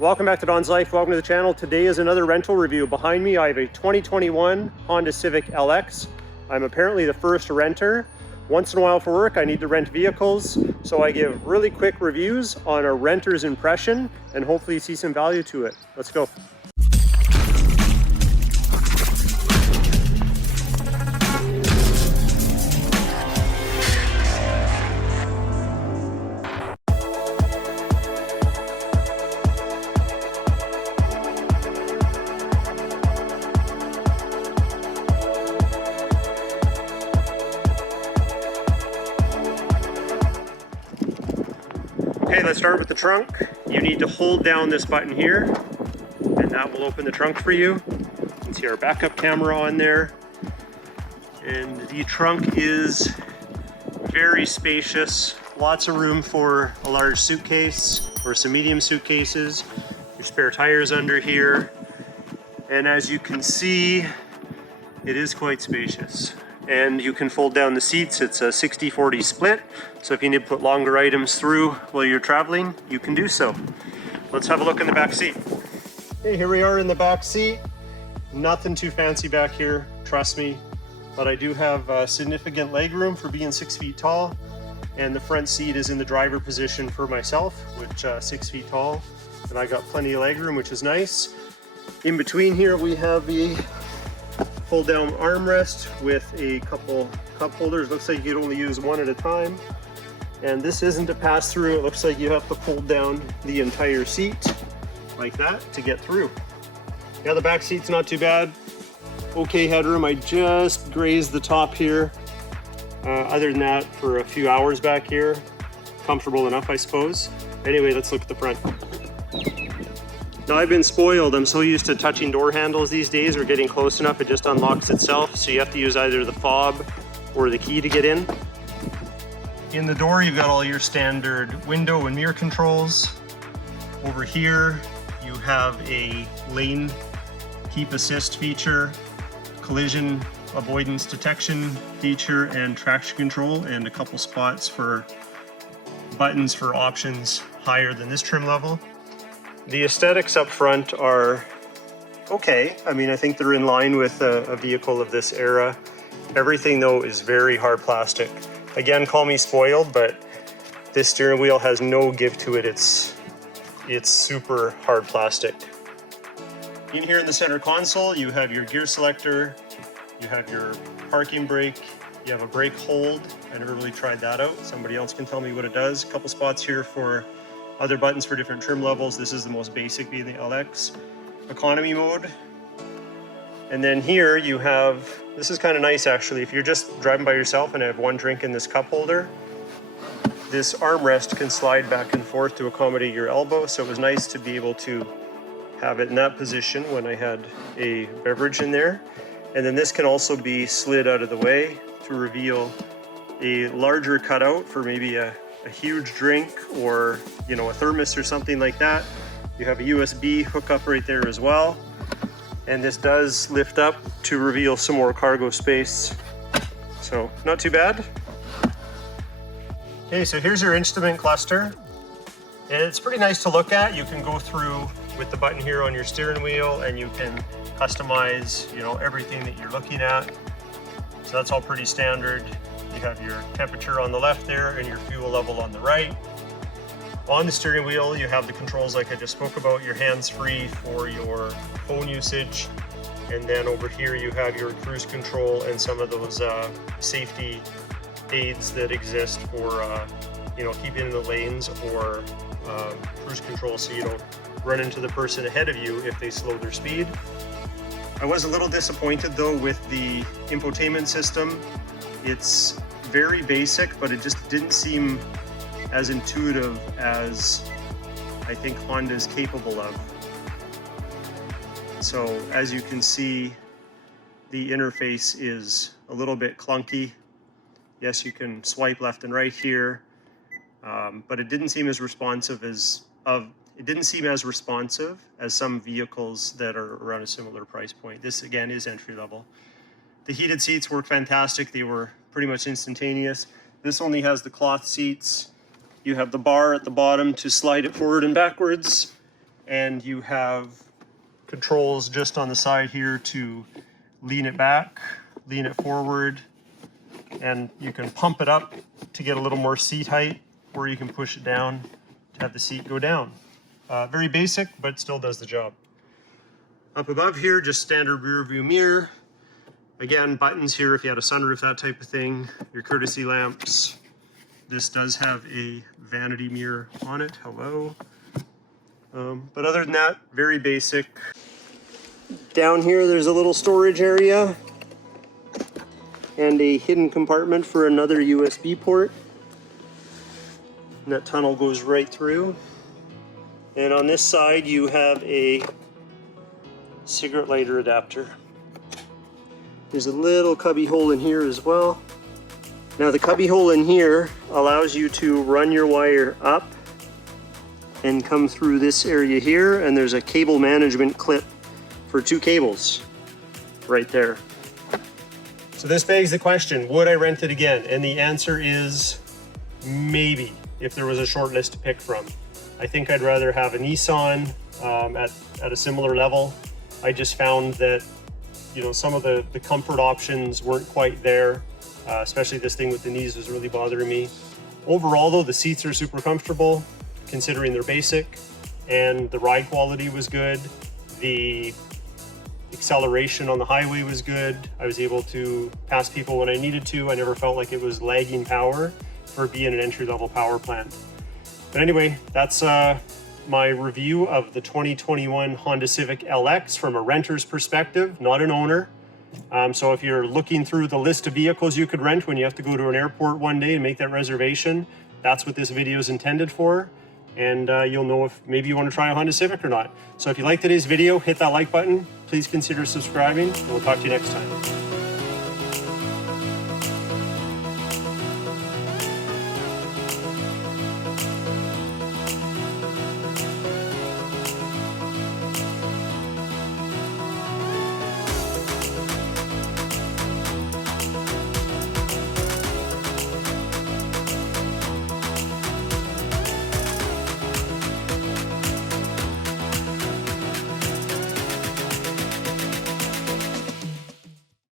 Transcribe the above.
Welcome back to Don's Life. Welcome to the channel. Today is another rental review. Behind me, I have a 2021 Honda Civic LX. I'm apparently the first renter. Once in a while for work, I need to rent vehicles, so I give really quick reviews on a renter's impression and hopefully see some value to it. Let's go. Okay, let's start with the trunk. You need to hold down this button here, and that will open the trunk for you. You can see our backup camera on there. And the trunk is very spacious. Lots of room for a large suitcase or some medium suitcases. Your spare tires under here. And as you can see, it is quite spacious. And you can fold down the seats. It's a 60-40 split. So if you need to put longer items through while you're traveling, you can do so. Let's have a look in the back seat. Okay, here we are in the back seat. Nothing too fancy back here, trust me. But I do have significant leg room for being 6 feet tall. And the front seat is in the driver position for myself, which 6 feet tall. And I got plenty of leg room, which is nice. In between here, we have the pull down armrest with a couple cup holders. Looks like you can only use one at a time. And this isn't a pass through. It looks like you have to pull down the entire seat like that to get through. Yeah, the back seat's not too bad. Okay headroom. I just grazed the top here. Other than that, for a few hours back here, comfortable enough, I suppose. Anyway, let's look at the front. Now I've been spoiled. I'm so used to touching door handles these days or getting close enough, it just unlocks itself. So you have to use either the fob or the key to get in. In the door, you've got all your standard window and mirror controls. Over here, you have a lane keep assist feature, collision avoidance detection feature, and traction control, and a couple spots for buttons for options higher than this trim level. The aesthetics up front are okay. I mean, I think they're in line with a vehicle of this era. Everything though is very hard plastic. Again, call me spoiled, but this steering wheel has no give to it. It's super hard plastic. In here in the center console, you have your gear selector, you have your parking brake, you have a brake hold. I never really tried that out. Somebody else can tell me what it does. A couple spots here for other buttons for different trim levels. This is the most basic, being the LX. Economy mode. And then here you have, this is kind of nice actually, if you're just driving by yourself and have one drink in this cup holder, this armrest can slide back and forth to accommodate your elbow. So it was nice to be able to have it in that position when I had a beverage in there. And then this can also be slid out of the way to reveal a larger cutout for maybe a huge drink, or a thermos or something like that. You have a USB hookup right there as well. And this does lift up to reveal some more cargo space. So not too bad. Okay, so here's your instrument cluster. It's pretty nice to look at. You can go through with the button here on your steering wheel and you can customize, everything that you're looking at. So that's all pretty standard. You have your temperature on the left there and your fuel level on the right. On the steering wheel, you have the controls like I just spoke about, your hands-free for your phone usage. And then over here you have your cruise control and some of those safety aids that exist for keeping in the lanes, or cruise control so you don't run into the person ahead of you if they slow their speed. I was a little disappointed though with the infotainment system. It's very basic, but it just didn't seem as intuitive as I think Honda is capable of. So as you can see, the interface is a little bit clunky. Yes, you can swipe left and right here, but it didn't seem as responsive as some vehicles that are around a similar price point. This again is entry level. The heated seats work fantastic. They were pretty much instantaneous. This only has the cloth seats. You have the bar at the bottom to slide it forward and backwards. and you have controls just on the side here to lean it back, lean it forward, and you can pump it up to get a little more seat height, or you can push it down to have the seat go down. Very basic, but still does the job. Up above here, just standard rear view mirror. Again, buttons here if you had a sunroof, that type of thing. Your courtesy lamps. This does have a vanity mirror on it. Hello. But other than that, very basic. Down here, there's a little storage area and a hidden compartment for another USB port. And that tunnel goes right through. And on this side, you have a cigarette lighter adapter. There's a little cubby hole in here as well. Now the cubby hole in here allows you to run your wire up and come through this area here, and there's a cable management clip for 2 cables right there. So this begs the question, would I rent it again? And the answer is maybe, if there was a short list to pick from. I think I'd rather have a Nissan at a similar level. I just found that, you know, some of the comfort options weren't quite there, especially this thing with the knees was really bothering me. Overall though, the seats are super comfortable considering they're basic, and the ride quality was good. The acceleration on the highway was good. I was able to pass people when I needed to. I never felt like it was lagging power for being an entry-level power plant. But anyway, that's my review of the 2021 Honda Civic LX from a renter's perspective, not an owner. So if you're looking through the list of vehicles you could rent when you have to go to an airport one day and make that reservation, that's what this video is intended for. And you'll know if maybe you want to try a Honda Civic or not. So if you like today's video, hit that like button. Please consider subscribing, and we'll talk to you next time.